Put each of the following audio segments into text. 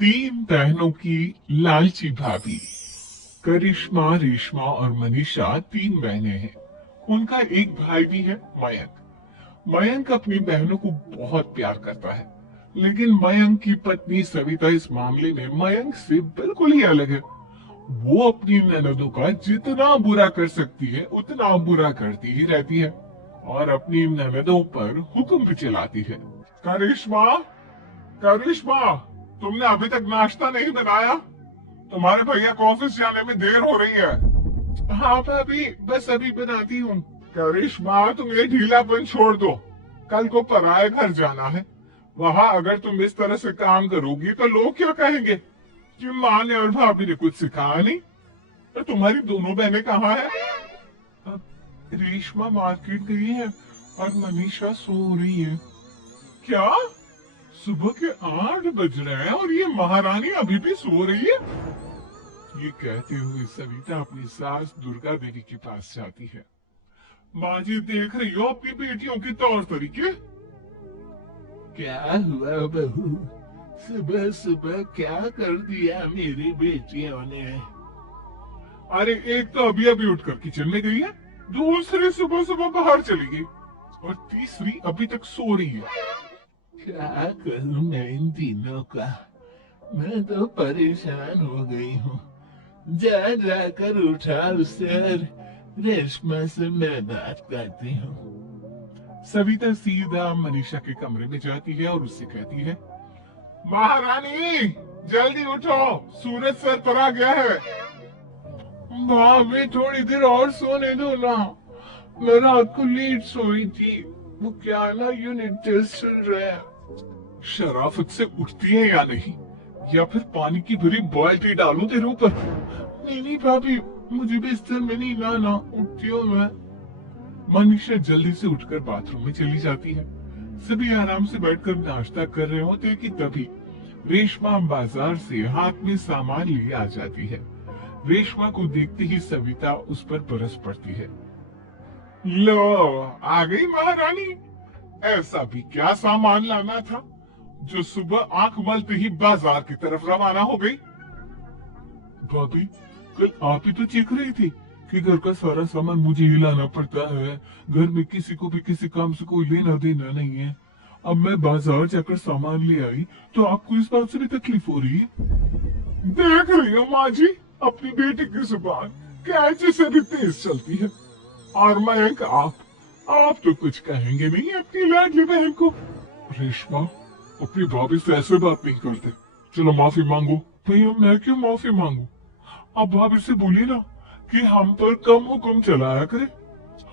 तीन बहनों की लालची भाभी। करिश्मा, रेशमा और मनीषा तीन बहनें हैं। उनका एक भाई भी है, मयंक। मयंक अपनी बहनों को बहुत प्यार करता है, लेकिन मयंक की पत्नी सविता इस मामले में मयंक से बिल्कुल ही अलग है। वो अपनी ननदों का जितना बुरा कर सकती है उतना बुरा करती ही रहती है और अपनी ननदों पर हुक्म भी चलाती है। करिश्मा, करिश्मा, तुमने अभी तक नाश्ता नहीं बनाया? तुम्हारे भैया को ऑफिस जाने में देर हो रही है। हाँ भाभी, बस अभी बनाती हूँ। करिश्मा, तुम ये ढीलापन छोड़ दो। कल को पराये घर जाना है। वहाँ अगर तुम इस तरह से काम करोगी तो लोग क्या कहेंगे कि माँ ने और भाभी ने कुछ सिखाया नहीं। और तुम्हारी दोनों बहनें कहाँ हैं? अब रेशमा मार्केट गई है और मनीषा सो रही है। क्या? सुबह के 8 बज रहे हैं और ये महारानी अभी भी सो रही है? ये कहते हुए सविता अपनी सास दुर्गा देवी के पास जाती है। माँ जी, देख रही हो अपनी बेटियों के तौर तरीके? क्या हुआ बहू? सुबह सुबह क्या कर दिया मेरी बेटियों ने? अरे, एक तो अभी अभी उठकर किचन में गई है, दूसरी सुबह सुबह बाहर चली गई और तीसरी अभी तक सो रही है। क्या करूं मैं इन तीनों का? मैं तो परेशान हो गई हूँ। जा जाकर उठा उसे और रेशमा से मैं बात करती हूँ। सविता सीधा मनीषा के कमरे में जाती है और उससे कहती है, महारानी, जल्दी उठो, सूरज सर पर आ गया है। भाभी, थोड़ी देर और सोने दो ना। मैं रात को लेट सोई थी। वो क्या ना, यूनिट टेस्ट चल रहा है। शराफत से उठती है या नहीं, या फिर पानी की भरी बाल्टी डालूं तेरे ऊपर? नहीं नहीं भाभी, मुझे बिस्तर में नहीं लाना, उठती हूँ मैं। मनीषा जल्दी से उठकर बाथरूम में चली जाती है। सभी आराम से बैठकर नाश्ता कर रहे होते कि तभी रेशमा बाजार से हाथ में सामान लिए आ जाती है। रेशमा को देखते ही सविता उस पर बरस पड़ती है। लो, आ गई महारानी। ऐसा भी क्या सामान लाना था जो सुबह आंख मलते ही बाजार की तरफ रवाना हो गई? भाभी, कल आप ही तो चीख रही थी कि घर का सारा सामान मुझे ही लाना पड़ता है। घर में किसी को भी किसी काम से कोई लेना देना नहीं है। अब मैं बाजार जाकर सामान ले आई तो आपको इस बात से भी तकलीफ हो रही है? देख रही हो माँ जी, अपनी बेटी की जुबान कैंची से भी तेज चलती है। और मयंक, आप तो कुछ कहेंगे नहीं अपनी लाडली बहन को। रेशमा, अपनी भाभी से ऐसे बात नहीं करते। चलो माफी मांगो। भैया, मैं क्यों माफी मांगू? आप भाभी से बोलिए ना कि हम पर कम हुक्म चलाया करे।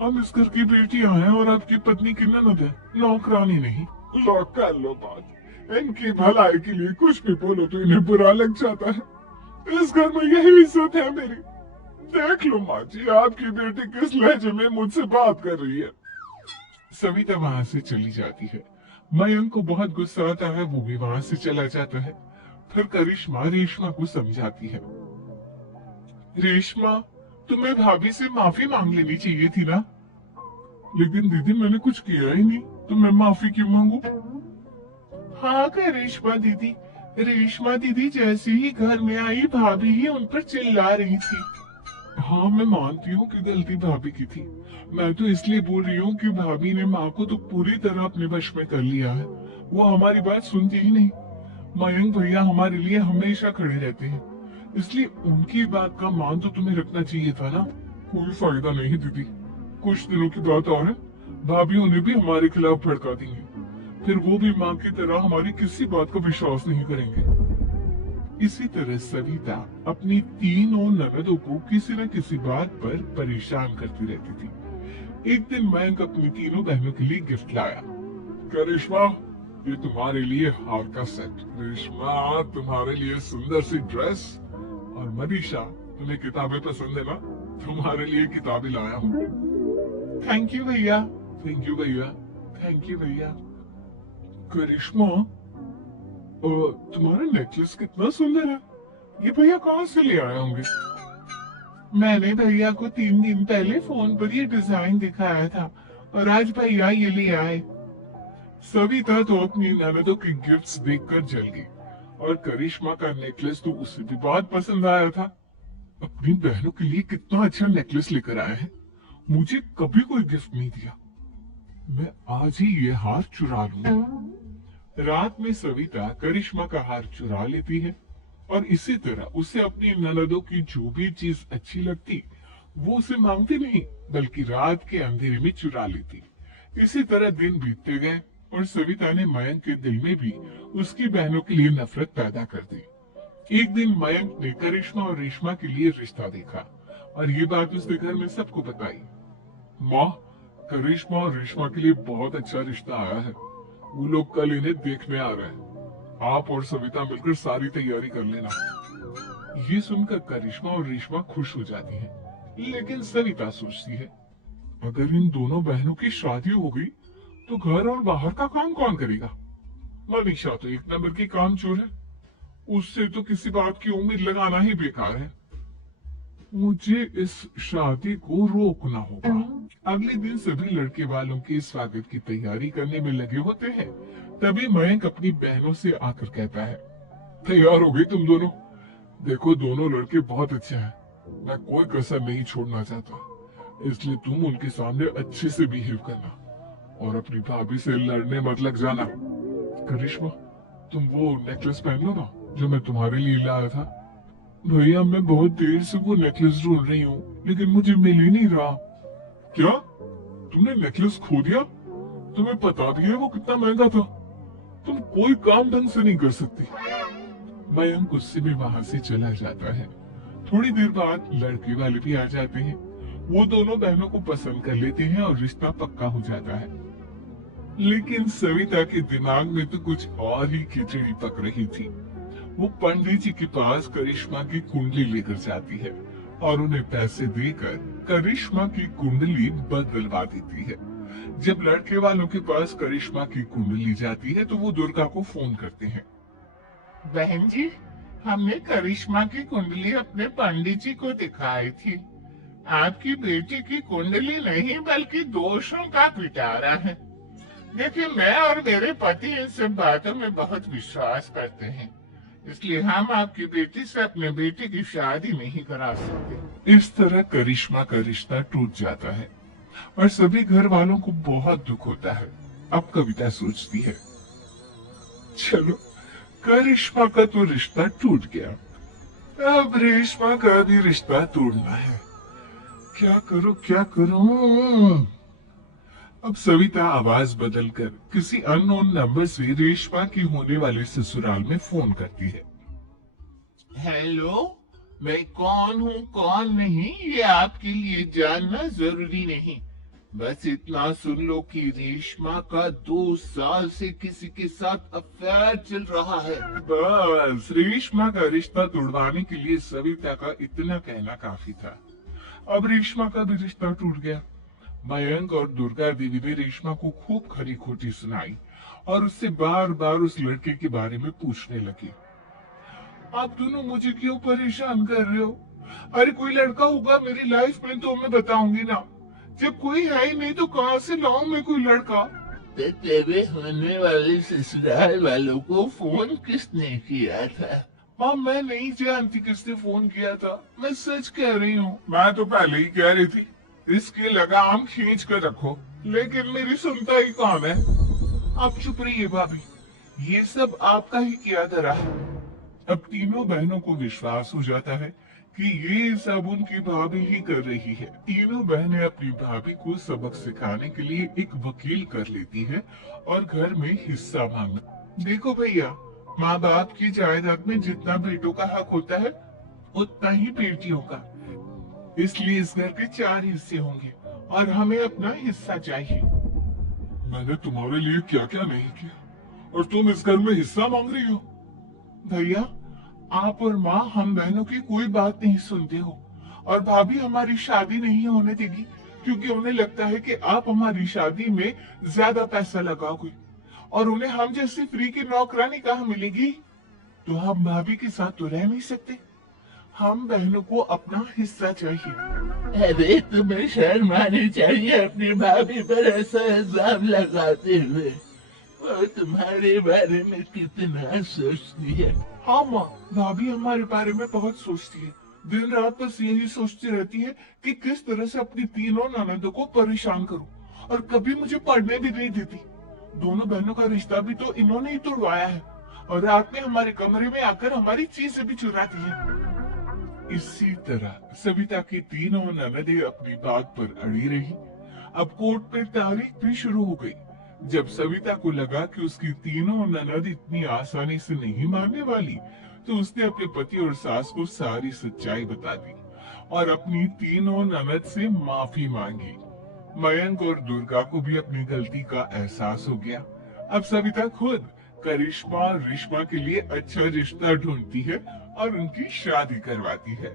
हम इस घर की बेटियां हैं और आपकी पत्नी की ननद है, नौकरानी नहीं। लो कर लो बात। इनकी भलाई के लिए कुछ भी बोलो तो इन्हें बुरा लग जाता है। इस घर में यही इज्जत है मेरी। देख लो माँ जी, आपकी बेटी किस लहजे में मुझसे बात कर रही है। सविता वहाँ से चली जाती है। मयंक को बहुत गुस्सा आता है, वो भी वहाँ से चला जाता है। फिर करिश्मा रेशमा को समझाती है। रेशमा, तुम्हें भाभी से माफी मांग लेनी चाहिए थी ना। लेकिन दीदी, मैंने कुछ किया ही नहीं, तो मैं माफी क्यों मांगू? हाँ रेशमा दीदी, रेशमा दीदी जैसे ही घर में आई भाभी ही उन पर चिल्ला रही थी। हाँ, मैं मानती हूँ कि गलती भाभी की थी। मैं तो इसलिए बोल रही हूँ कि भाभी ने माँ को तो पूरी तरह अपने वश में कर लिया है। वो हमारी बात सुनती ही नहीं। मयंक भैया हमारे लिए हमेशा खड़े रहते हैं, इसलिए उनकी बात का मान तो तुम्हें रखना चाहिए था ना। कोई फायदा नहीं दीदी, कुछ दिनों की बात और है, भाभी उन्हें भी हमारे खिलाफ भड़का देंगे। फिर वो भी माँ की तरह हमारी किसी बात का विश्वास नहीं करेंगे। इसी तरह सविता अपनी तीनों ननदों को किसी न किसी बात पर परेशान करती रहती थी। एक दिन मयंक अपनी तीनों बहनों के लिए गिफ्ट लाया। करिश्मा, ये तुम्हारे लिए हार का सेट। रेशमा, तुम्हारे लिए सुंदर सी ड्रेस। और मनीषा, तुम्हें किताबें पसंद है ना, तुम्हारे लिए किताबें लाया हूँ। थैंक यू भैया। थैंक यू भैया। थैंक यू भैया। करिश्मा, तुम्हारा नेकलेस कितना सुंदर है। ये भैया कहाँ से ले आए होंगे? मैंने भैया को 3 दिन पहले फोन पर ये डिजाइन दिखाया था और आज भैया ये ले आए। सविता तो अपनी ननदों के गिफ्ट्स देखकर जल गई और करिश्मा का नेकलेस तो उसे भी बहुत पसंद आया था। अपनी बहनों के लिए कितना अच्छा नेकलेस लेकर आए हैं, मुझे कभी कोई गिफ्ट नहीं दिया। मैं आज ही ये हार चुरा लूंगी। रात में सविता करिश्मा का हार चुरा लेती है और इसी तरह उसे अपनी ननदों की जो भी चीज अच्छी लगती वो उसे मांगती नहीं, बल्कि रात के अंधेरे में चुरा लेती। इसी तरह दिन बीतते गए और सविता ने मयंक के दिल में भी उसकी बहनों के लिए नफरत पैदा कर दी। एक दिन मयंक ने करिश्मा और रेशमा के लिए रिश्ता देखा और ये बात उसने घर में सबको बताई। माँ, करिश्मा और रेशमा के लिए बहुत अच्छा रिश्ता आया है, वो लोग कल इन्हें देखने आ रहे हैं। आप और सविता मिलकर सारी तैयारी कर लेना। ये सुनकर करिश्मा और रेशमा खुश हो जाती हैं, लेकिन सविता सोचती है अगर इन दोनों बहनों की शादी हो गई तो घर और बाहर का काम कौन करेगा। मनीषा तो एक नंबर की कामचोर है, उससे तो किसी बात की उम्मीद लगाना ही बेकार है। मुझे इस शादी को रोकना होगा। अगले दिन सभी लड़के वालों के स्वागत की तैयारी करने में लगे होते हैं। तभी मयंक अपनी बहनों से आकर कहता है, तैयार हो गई तुम दोनों? देखो दोनों लड़के बहुत अच्छे हैं, मैं कोई कसर नहीं छोड़ना चाहता, इसलिए तुम उनके सामने अच्छे से बिहेव करना और अपनी भाभी से लड़ने मत लग जाना। करिश्मा, तुम वो नेकलेस पहन लो ना जो मैं तुम्हारे लिए लाया था। भैया, मैं बहुत देर से वो नेकलेस ढूंढ रही हूँ, लेकिन मुझे मिल ही नहीं रहा। क्या तुमने नेकलेस खो दिया? तुम्हें पता भी है वो कितना महंगा था? तुम कोई काम ढंग से नहीं कर सकती। मयंक गुस्से में वहां से चला जाता है। थोड़ी देर बाद लड़के वाले भी आ जाते हैं। वो दोनों बहनों को पसंद कर लेते हैं और रिश्ता पक्का हो जाता है। लेकिन सविता के दिमाग में तो कुछ और ही खिचड़ी पक रही थी। वो पंडित जी के पास करिश्मा की कुंडली लेकर जाती है और उन्हें पैसे देकर करिश्मा की कुंडली बदलवा देती है। जब लड़के वालों के पास करिश्मा की कुंडली जाती है तो वो दुर्गा को फोन करते हैं। बहन जी, हमने करिश्मा की कुंडली अपने पंडित जी को दिखाई थी। आपकी बेटी की कुंडली नहीं बल्कि दोषों का पिटारा है। देखिए, मैं और मेरे पति इन सब बातों में बहुत विश्वास करते हैं, इसलिए हम आपकी बेटी से अपने बेटे की शादी नहीं करा सकते। इस तरह करिश्मा का रिश्ता टूट जाता है और सभी घर वालों को बहुत दुख होता है। अब कविता सोचती है, चलो करिश्मा का तो रिश्ता टूट गया, अब रेशमा का भी रिश्ता तोड़ना है। क्या करूं? अब सविता आवाज बदलकर किसी अननोन नंबर से रेशमा की होने वाले ससुराल में फोन करती है। हेलो, मैं कौन हूँ कौन नहीं ये आपके लिए जानना जरूरी नहीं, बस इतना सुन लो कि रेशमा का 2 साल से किसी के साथ अफेयर चल रहा है। बस रेशमा का रिश्ता तोड़वाने के लिए सविता का इतना कहना काफी था। अब रेशमा का भी रिश्ता टूट गया। मयंक और दुर्गा देवी ने रेशमा को खूब खरी खोटी सुनाई और उससे बार बार उस लड़के के बारे में पूछने लगी। आप दोनों मुझे क्यों परेशान कर रहे हो? अरे कोई लड़का होगा मेरी लाइफ में तो मैं बताऊंगी ना, जब कोई है ही नहीं तो कहाँ से लाऊं मैं कोई लड़का? तेरे होने वाले ससुराल वालों को फोन किसने किया था? माँ, मैं नहीं जानती किसने फोन किया था, मैं सच कह रही हूँ। मैं तो पहले ही कह रही थी इसकी लगाम खींच कर रखो, लेकिन मेरी सुनता ही कौन है। आप चुप रहिए भाभी, ये सब आपका ही किया धरा है। अब तीनों बहनों को विश्वास हो जाता है कि ये सब उनकी भाभी ही कर रही है। तीनों बहनें अपनी भाभी को सबक सिखाने के लिए एक वकील कर लेती है और घर में हिस्सा मांगना। देखो भैया, माँ बाप की जायदाद में जितना बेटों का हक होता है उतना ही बेटियों का, इसलिए इस घर के 4 हिस्से होंगे और हमें अपना हिस्सा चाहिए। मैंने तुम्हारे लिए क्या क्या नहीं किया और तुम इस घर में हिस्सा मांग रही हो? भैया, आप और माँ हम बहनों की कोई बात नहीं सुनते हो और भाभी हमारी शादी नहीं होने देगी क्योंकि उन्हें लगता है कि आप हमारी शादी में ज्यादा पैसा लगाओगे और उन्हें हम जैसे फ्री की नौकरानी कहाँ मिलेगी। तो हम भाभी के साथ तो रह नहीं सकते, हम बहनों को अपना हिस्सा चाहिए। अरे तुम्हें शर्म आनी चाहिए अपनी भाभी पर ऐसा इल्जाम लगाते हुए, वो तुम्हारे बारे में कितना सोचती है। हाँ माँ, भाभी हमारे बारे में बहुत सोचती है। दिन रात बस यही सोचती रहती है कि किस तरह से अपनी तीनों ननदों को परेशान करूं, और कभी मुझे पढ़ने भी नहीं देती। दोनों बहनों का रिश्ता भी तो इन्होंने ही तोड़वाया है, और रात में हमारे कमरे में आकर हमारी चीजें भी चुराती है। इसी तरह सविता की तीनों ननदें अपनी बात पर अड़ी रही। अब कोर्ट में तारीख भी शुरू हो गई। जब सविता को लगा कि उसकी तीनों ननद इतनी आसानी से नहीं मानने वाली, तो उसने अपने पति और सास को सारी सच्चाई बता दी और अपनी तीनों ननद से माफी मांगी। मयंक और दुर्गा को भी अपनी गलती का एहसास हो गया। अब सविता खुद करिश्मा और रिश्मा के लिए अच्छा रिश्ता ढूंढती है और उनकी शादी करवाती है।